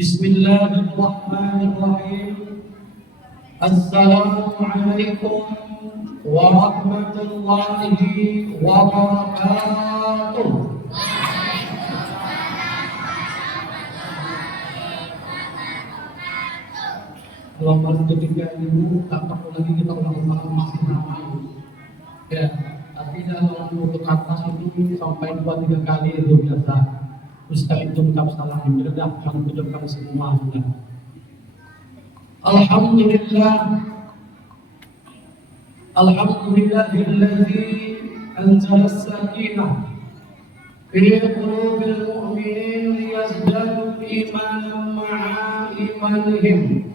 Bismillahirrahmanirrahim. Assalamualaikum warahmatullahi wabarakatuh. Kalau baru ketika ibu, tak perlu lagi kita ulang-ulang masih ramai. Ya, tapi dalam untuk atas itu sampai 2-3 kali itu biasa. Terus kali itu ucap salam berdah kami ucapkan semua sudah. Alhamdulillahilladzi anzala as-sakinah fi qulubil mu'minin liyazdadu imanan ma'a imanihim.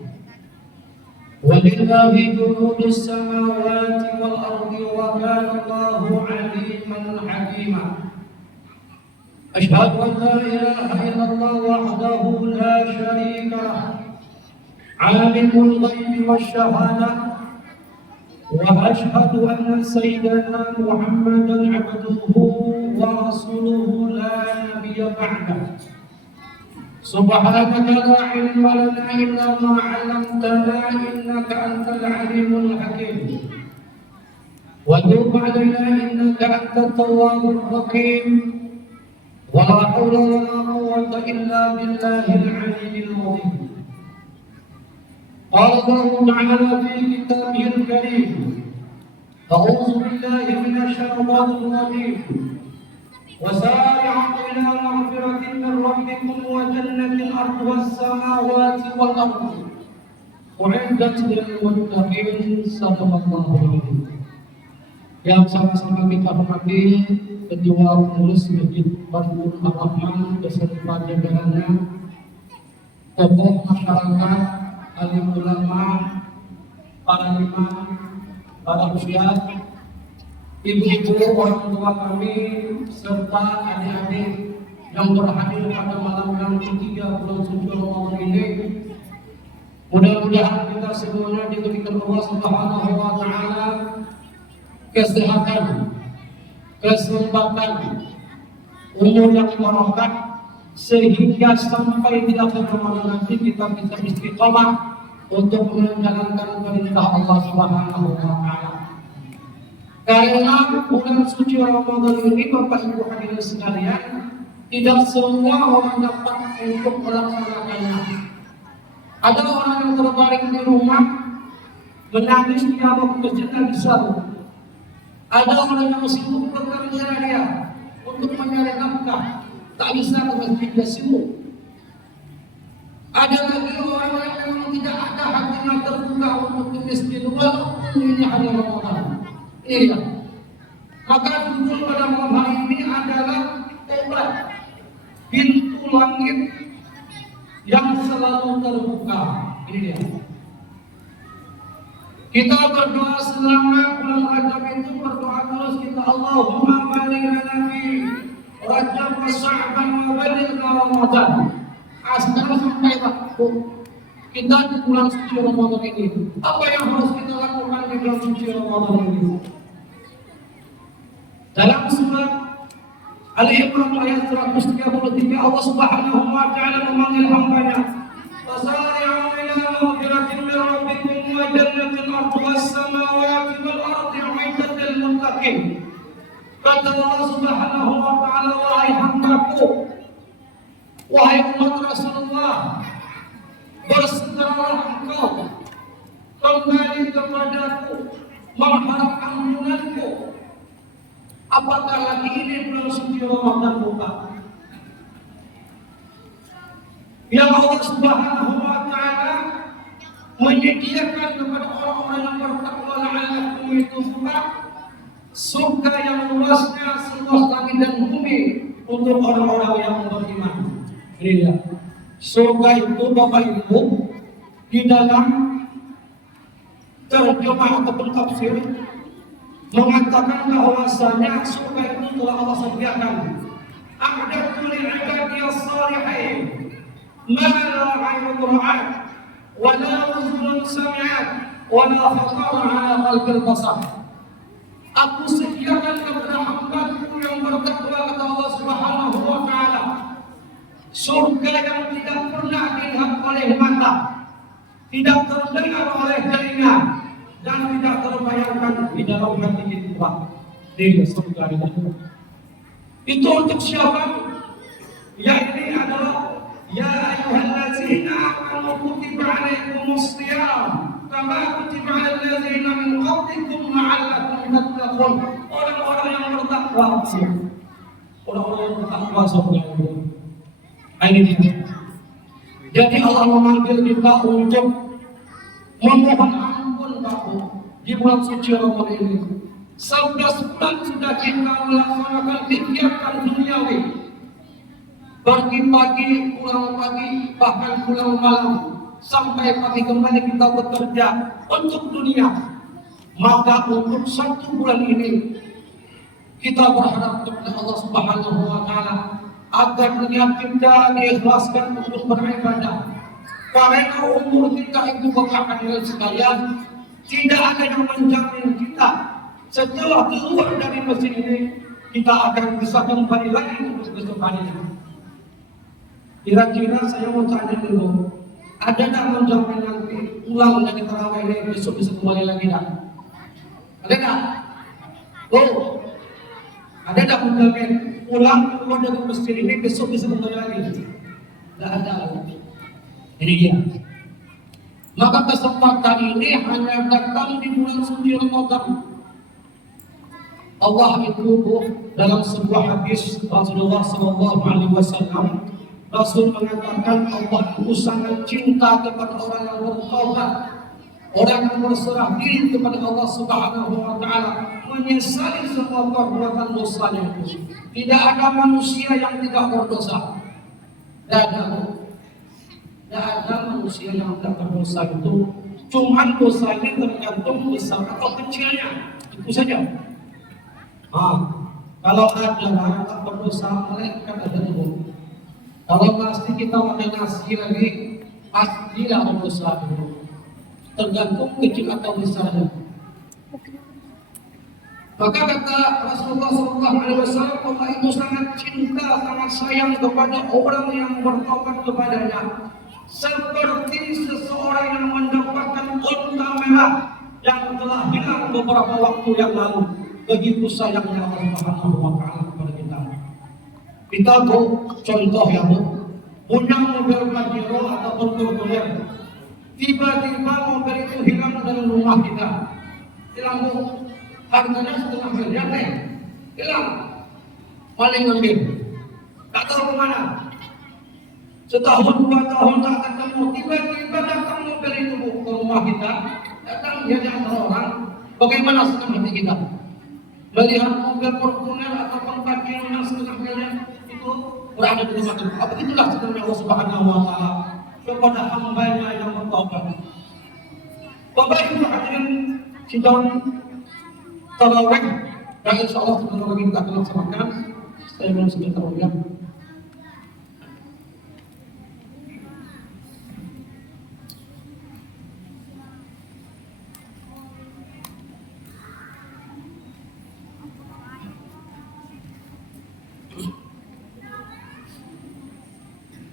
Walillahi junudus samawati wal ardi wa kana Allahu 'aliman hakima. Asyhadu an la ilaha illallah wahdahu la syarika lah, 'alimul ghaibi wasyahada, wa asyhadu anna sayyidana Muhammadan 'abduhu wa rasuluhu la nabiyya ba'dah. Subhanaka la ilma lana illa ma 'allamtana innaka antal 'alimul hakim. Wa tub 'alaina innaka antat tawwabur rahim. Wa la haula wa la quwwata illa billahil 'aliyyil 'azim. Qala Allah ta'ala fi kitabihil karim. A'udzu billahi minasy syaithanir rajim. وسارعوا إلى مغفرة من ربكم وجنة أرضها السماوات والأرض أعدت للمتقين. صدق الله العظيم. Yang sama-sama kita hormati Ketua Pengurus Masjid Badrul Ar-Rahman beserta jajarannya, tokoh masyarakat, alim ulama, para imam, para ustaz, ibu-ibu, orang tua kami, serta adik-adik yang berhadir pada malam yang ketiga bulan suci Ramadan ini. Mudah-mudahan kita semuanya diberikan Allah Subhanahu wa Ta'ala kesehatan, kesempatan, umur yang barokah, sehingga sampai di akhir Ramadan nanti kita bisa istiqamah untuk menjalankan perintah Allah Subhanahu wa Ta'ala. Karena bulan suci Ramadan ini, Bapak Ibu hadirin sekalian, tidak semua orang dapat untuk melaksanakannya. Ada orang yang terbaring di rumah menangis dia mau ke masjid tak bisa. Ada orang yang sibuk bekerja dia untuk mencari nafkah, tak bisa ke masjid, dia sibuk. Ada lagi orang yang memang tidak ada hatinya terbuka untuk ke masjid walaupun ini hari Ramadan. Iya, maka judul pada malam hari ini adalah obat pintu langit yang selalu terbuka. Ini dia. Kita berdoa selama bulan Rajab itu, berdoa terus kita, Allahumma baligh lana fi Rajab wa Sya'ban wa balighna Ramadan. Asal sampai waktu kita di bulan suci Ramadan ini, apa yang harus kita lakukan di bulan suci Ramadan ini? Dalam surat Al-Imran ayat 133, Allah Subhanahu wa Ta'ala memanggil hamba-Nya, "Wasari'u ila maghfiratin min rabbikum wa jannatin 'arduha as-samawati wal ardi 'iddat lil muttaqin." Kata Allah Subhanahu wa Ta'ala, wahai hambaku, wahai umat Rasulullah, bersegeralah engkau kembali kepadaku, mengharap ampunanku. Apakah lagi ini bulan suci Ramadan bukan? Yang Allah Subhanahu wa Ta'ala menyediakan kepada orang-orang yang bertakwa la'allakum turhamun surga yang luasnya seluas langit dan bumi untuk orang-orang yang beriman. Ini surga itu, Bapak Ibu, di dalam terjemah ataupun tafsir mengatakan bahwasanya surga itu telah Allah sediakan. A'dadtu li'ibadiyas salihin ma la 'ainun ra'at wa la udhunun sami'at wa la khatara 'ala qalbil basar. Aku sediakan kepada hamba-Ku yang bertakwa, kata Allah Subhanahu wa Ta'ala, surga yang tidak pernah dilihat oleh mata, tidak terdengar oleh telinga, dan tidak terbayangkan di dalam hati kita di surga itu. Itu untuk siapa? Ya, ini adalah ya ayyuhallazina amanu kutiba alaikumus shiyam kama kutiba alal ladzina min qablikum la'allakum tattaqun. Orang-orang yang bertakwa, orang-orang yang bertakwa surga itu. Ini dia. Jadi Allah memanggil kita untuk memohon ampun kamu di bulan suci Ramadan ini. 11 bulan sudah kita melaksanakan kegiatan duniawi, pagi-pagi, pulang pagi, bahkan pulang malam, sampai pagi kembali kita bekerja untuk dunia. Maka untuk 1 bulan ini kita berharap kepada Allah Subhanahu wa Ta'ala agar niat kita diikhlaskan untuk beribadah. Karena umur kita itu Bapak Hadirin sekalian, tidak ada yang menjamin kita setelah keluar dari masjid ini kita akan bisa kembali lagi untuk besok harinya. Kira-kira saya mau tanya dulu, ada tak menjamin nanti pulang dari tarawih ini besok bisa kembali lagi tak? Ada tak? Oh, ada tak menjamin pulang keluar dari masjid ini besok bisa kembali lagi? Tidak ada. Ini dia. Maka kesempatan ini hanya datang di bulan suci Ramadan. Allah itu dalam sebuah hadis Rasulullah SAW, Rasul mengatakan Allah itu sangat cinta kepada orang yang bertaubat, orang yang berserah diri kepada Allah Subhanahu wa Ta'ala, menyesali semua perbuatan dosanya itu. Tidak ada manusia yang tidak berdosa. Tidak ada manusia yang tidak berdosa itu. Cuma dosa ini tergantung besar atau kecilnya. Itu saja. Kalau ada yang tak berdosa, mereka ada dulu. Kalau pasti kita makan nasi lagi, pastilah berdosa dulu. Tergantung kecil atau besarnya. Maka kata Rasulullah SAW, Allah itu sangat cinta, sangat sayang kepada orang yang bertobat kepadanya, seperti seseorang yang mendapatkan unta merah yang telah hilang beberapa waktu yang lalu. Begitu sayangnya Allah Subhanahu wa Ta'ala kepada kita. Kita contoh ya punya mobil Pajero ataupun Toyota, tiba-tiba mobil itu hilang dari rumah kita. Hilang harganya setengah miliar hilang, paling ngambil, tak tahu kemana. Setahun 2 tahun tak ketemu, tiba-tiba datang mobil itu ke rumah kita, datang dia diantar orang. Bagaimana senang hati kita melihat mobil Fortuner ataupun Pajero yang setengah miliar itu berada di rumah kita. Apa itulah sebenarnya Allah Subhanahu wa Ta'ala kepada hamba-Nya yang bertaubat. Bapak Ibu hadirin sidang tarawih yang insya Allah sebentar lagi kita akan laksanakan. Saya belum sebentar ya.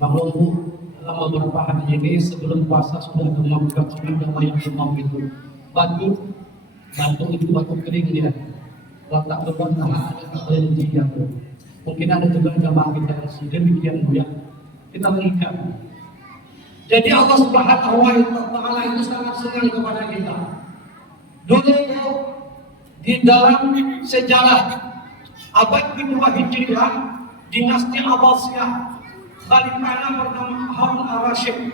Maklum dalam beberapa hari ini sebelum puasa sudah melakukan yang demam itu batuk itu batuk kering dia. Kalau tak berbantah ada alergi yang mungkin ada juga jamaah kita yang demikian ya. Kita mengikat. Jadi Allah Subhanahu wa Ta'ala itu sangat senang kepada kita. Dulu di dalam sejarah abad kedua Hijriah, dinasti Abbasiyah, Khalifah bernama Harun al-Rashid.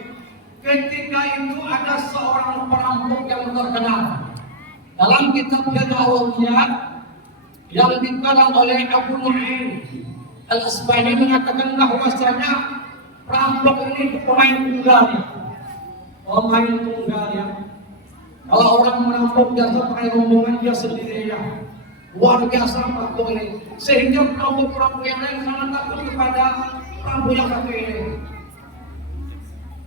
Ketika itu ada seorang perampok yang terkenal. Dalam kitab Al-Awliyat yang dikarang oleh Abu Nu'aim Al-Asbahani mengatakan bahwasanya perampok ini pemain tunggal ya. Kalau orang merampok biasa pakai rombongan dia sendiri ya. Luar biasa perampok ini. Sehingga perampok-perampok yang lain sangat takut kepada perampok yang satu ini.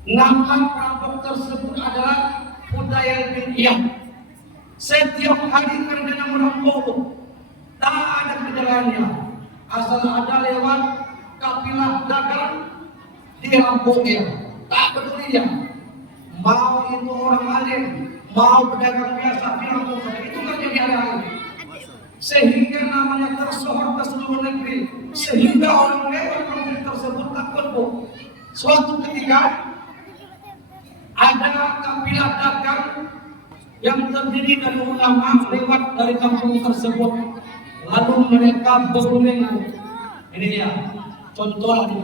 Nama perampok tersebut adalah Hudayl bin Iyad. Setiap hari kerjanya merampok, tak ada kendalanya. Asal ada lewat kafilah dagang, dirampok dia, tak peduli dia. Mau itu orang alim, mau pedagang biasa, dirampok saja. Itu kan jadi hari-hari. Sehingga namanya tersohor ke seluruh negeri, sehingga orang lewat negeri tersebut takut bu. Suatu ketika ada kafilah dagang yang terdiri dari ulama lewat dari kampung tersebut, lalu mereka berunding. Ini dia contoh di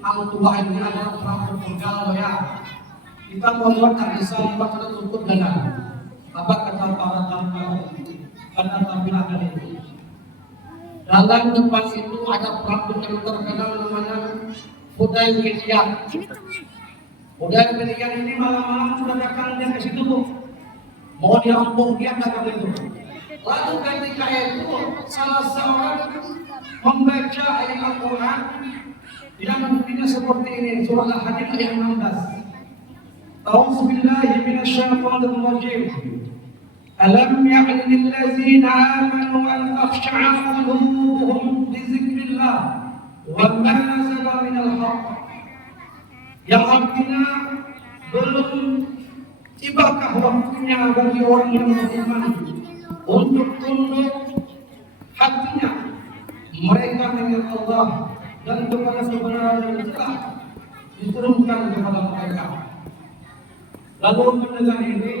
Al-Tua ini adalah perampok begal ya. Kita mau buat arisan pada tutup dana. Apa kata para tamu? Karena kafilah tadi. Dalam tempat itu ada perampok yang terkenal namanya Fudail bin Iyad. Fudail bin Iyad ini malam-malam sudah datang dia ke situ bu. Mau dirampok dia dagang itu. Lalu ketika itu salah seorang membaca ayat Al-Quran yang bunyinya seperti ini, surah Al-Hadid ayat 16. A'udzubillahi minasyaitonir rajim. Alam ya'ni lillazina amanu an takhsha'a qulubuhum li dzikrillah wa ma nazala minal haqq. Yang artinya belum tibakah waktunya bagi orang yang beriman untuk tunduk hatinya mereka dengan Allah dan kepada kebenaran yang telah diturunkan kepada mereka. Lalu mendengar ini,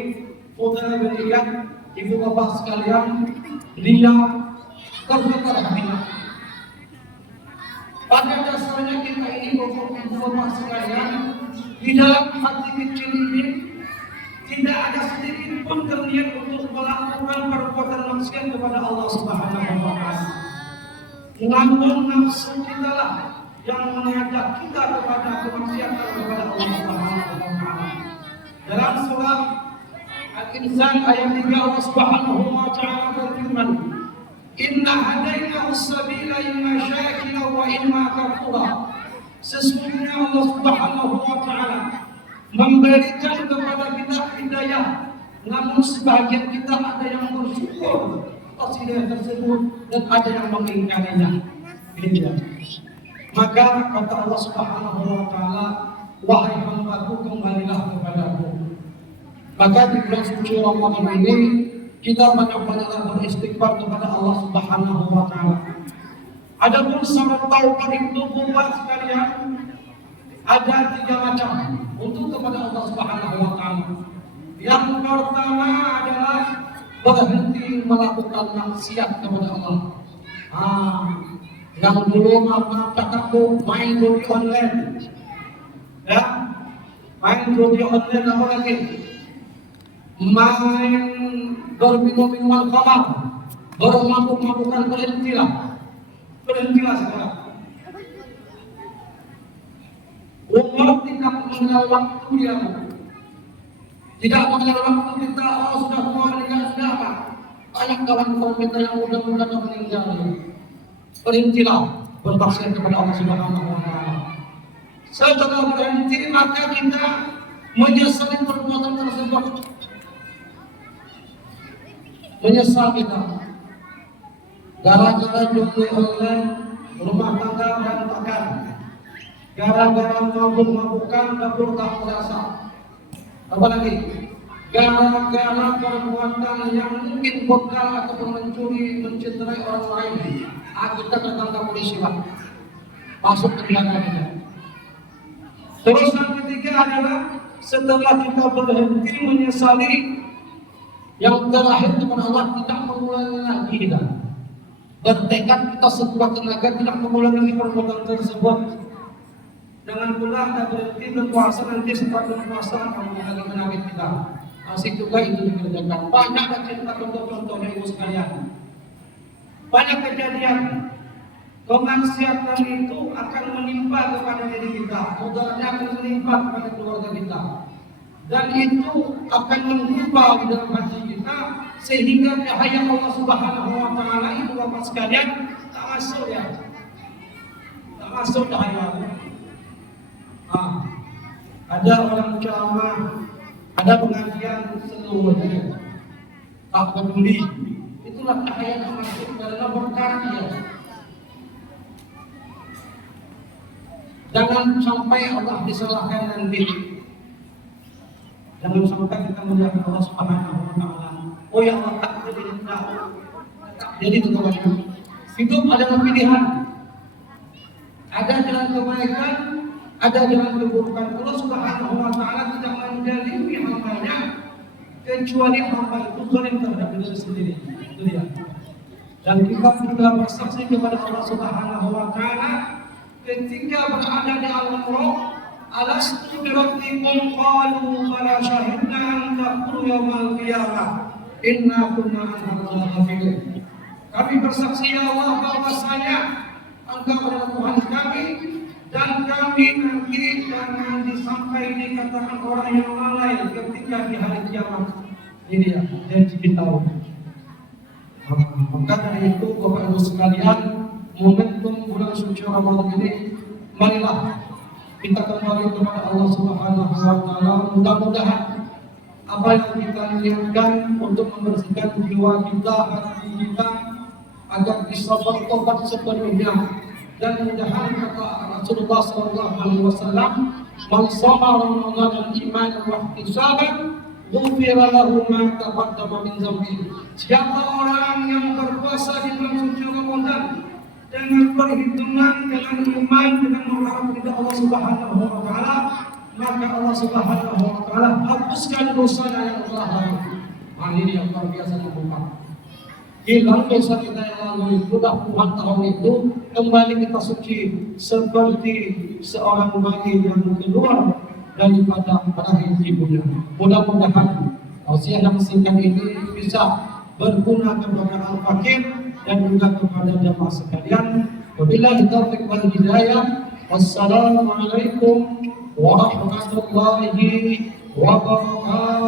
Fudail bin Iyad, ibu bapak sekalian, dia tergetar hatinya. Pada dasarnya kita ini bapak sekalian, di dalam hati kecil ini tidak ada sedikit pun berniat untuk melakukan perbuatan maksiat kepada Allah Subhanahu wa Ta'ala. Namun nafsu kita lah yang mengajak kita kepada kemaksiatan kepada Allah Subhanahu wa Ta'ala. Dalam surah Al-Insan ayat 3 Allah Subhanahu wa Ta'ala berfirman, "Inna hadainahu as-sabila imma syakira wa imma kafura." Sesungguhnya Allah Subhanahu wa Ta'ala memberikan kepada kita hidayah, namun sebagian kita ada yang bersyukur atas hidayah tersebut dan ada yang mengingkarinya. Ini dia. Maka kata Allah Subhanahu wa Ta'ala, wahai hambaku kembalilah kepadaku. Maka di bulan suci Ramadan ini kita banyak-banyaklah beristighfar kepada Allah Subhanahu wa Ta'ala. Adapun syarat taubat itu buat sekalian ada 3 macam untuk kepada Allah Subhanahu wa Ta'ala. Yang pertama adalah berhenti melakukan maksiat kepada Allah. Yang dulu maaf kataku main judi online, ya, main judi online apa lagi? Main berminum-minuman khamar, bermabuk-mabukan, berhentilah sekarang. Umur tidak mengenal waktu dia, tidak mengenal waktu kita. Oh sudah mau meninggal sudah apa? Banyak kawan-kawan kita yang muda-muda meninggal. Berhentilah bermaksiat kepada Allah Subhanahu wa Ta'ala. Setelah berhenti maka kita menyesali perbuatan tersebut. Menyesal kita gara-gara judi online, rumah tangga berantakan, gara-gara mabuk-mabukan dapur tak terasa. Apalagi gara-gara perbuatan yang mungkin begal ataupun mencuri, mencederai orang lain, kita tertangkap polisi Pak, masuk ke penjara kita. Terus yang ketiga adalah setelah kita berhenti menyesali, yang terakhir kepada Allah tidak mengulangi lagi kita. Bertekad kita sekuat tenaga tidak mengulangi perbuatan tersebut. Dengan pula kita berhenti berpuasa, nanti setelah berpuasa akan menjaga penyakit kita. Masih juga itu dikerjakan. Banyak cerita contoh-contohnya ibu sekalian. Banyak kejadian kemaksiatan itu akan menimpa kepada diri kita, mudaratnya akan menimpa kepada keluarga kita, dan itu akan mengubah di dalam hati kita sehingga cahaya Allah Subhanahu wa Ta'ala itu bapak sekalian tak masuk ya, tak masuk cahaya. Ada orang ceramah, ada pengajian seluruhnya tak peduli, itulah cahaya yang masuk karena berkah dia. Jangan sampai Allah disalahkan nanti. Jangan sampai kita melihat Allah Subhanahu wa taala. Oh ya Allah, tak jadi tidak. Jadi teman-teman, hidup adalah pilihan. Ada jalan kebaikan, ada jalan keburukan. Allah Subhanahu wa taala tidak menjalimi hambanya kecuali hamba itu zalim terhadap diri sendiri. Itu dia. Dan kita juga bersaksi kepada Allah Subhanahu wa taala ketika berada di alam roh, alastu bi rabbikum qalu bala syahidna an taqulu yaumal qiyamah inna kunna an hadza ghafilin. Kami bersaksi ya Allah bahwasanya Engkau adalah Tuhan kami dan kami nanti jangan sampai dikatakan orang yang lalai ketika di hari kiamat. Ini ya, janji kita. Maka dari itu Bapak Ibu sekalian, momentum bulan suci Ramadan ini, marilah kita kembali kepada Allah Subhanahu wa taala. Mudah-mudahan apa yang kita niatkan untuk membersihkan jiwa kita, hati kita agar bisa bertobat sepenuhnya. Dan mudah-mudahan kata Rasulullah SAW, "Man shoma Ramadan imanan wa ihtisaban, ghufira lahu ma taqaddama min dhanbihi." Siapa orang yang berpuasa di bulan suci Ramadan dengan perhitungan, dengan iman, dengan mengharap ridha Allah Subhanahu wa taala, maka Allah Subhanahu wa taala hapuskan dosa yang telah lalu. Ini yang luar biasa dibuka. Hilang dosa kita yang lalu itu, dah puluhan tahun itu, kembali kita suci seperti seorang bayi yang keluar daripada rahim ibunya. Mudah-mudahan tausiah yang singkat ini bisa berguna kepada al-fakir dan juga kepada jemaah sekalian. Wabillahi taufiq wal hidayah. Wassalamualaikum warahmatullahi wabarakatuh.